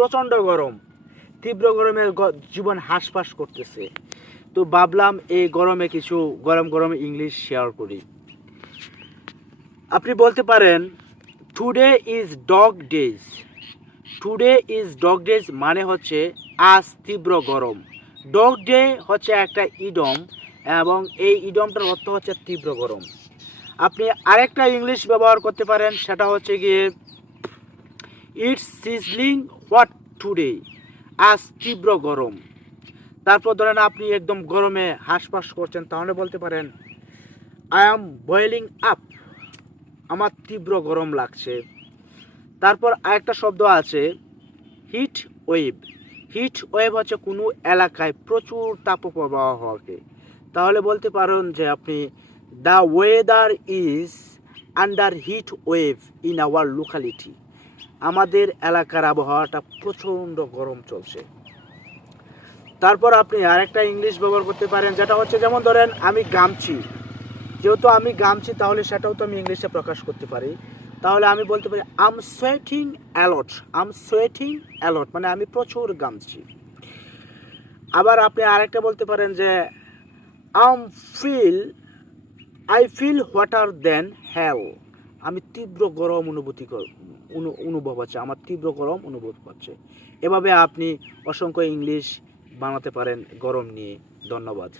প্রচণ্ড গরম, তীব্র গরমে জীবন হাঁসফাঁস করতেছে। তো ভাবলাম এই গরমে কিছু গরম গরম ইংলিশ শেয়ার করি। আপনি বলতে পারেন today is dog days. Today is dog days মানে হচ্ছে আজ তীব্র গরম। ডগ ডে হচ্ছে একটা ইডম এবং এই ইডমটার অর্থ হচ্ছে তীব্র গরম। আপনি আরেকটা ইংলিশ ব্যবহার করতে পারেন, সেটা হচ্ছে গিয়ে ইটস সিজলিং হোয়াট টুডে, আজ তীব্র গরম। তারপর ধরেন আপনি একদম গরমে হাঁসফাঁস করছেন, তাহলে বলতে পারেন আই অ্যাম বয়েলিং আপ, আমার তীব্র গরম লাগছে। তারপর আরেকটা শব্দ আছে হিট ওয়েভ। হিট ওয়েভ হচ্ছে কোনো এলাকায় প্রচুর তাপপ্রবাহ হওয়াকে। তাহলে বলতে পারেন যে আপনি the weather is under heat wave in our locality, আমাদের এলাকার আবহাওয়াটা প্রচণ্ড গরম চলছে। তারপর আপনি আরেকটা ইংলিশ ব্যবহার করতে পারেন, যেটা হচ্ছে যেমন ধরেন আমি গামছি, যেহেতু আমি গামছি তাহলে সেটাও তো আমি ইংলিশে প্রকাশ করতে পারি। তাহলে আমি বলতে পারি আম সোয়েটিং অ্যালট, আম সোয়েটিং অ্যালট মানে আমি প্রচুর গামছি। আবার আপনি আরেকটা বলতে পারেন যে আম ফিল আই ফিল হোয়াটার দেন হেল, আমি তীব্র গরম অনুভব হচ্ছে, আমার তীব্র গরম অনুভব হচ্ছে। এভাবে আপনি অসংখ্য ইংলিশ বানাতে পারেন গরম নিয়ে। ধন্যবাদ।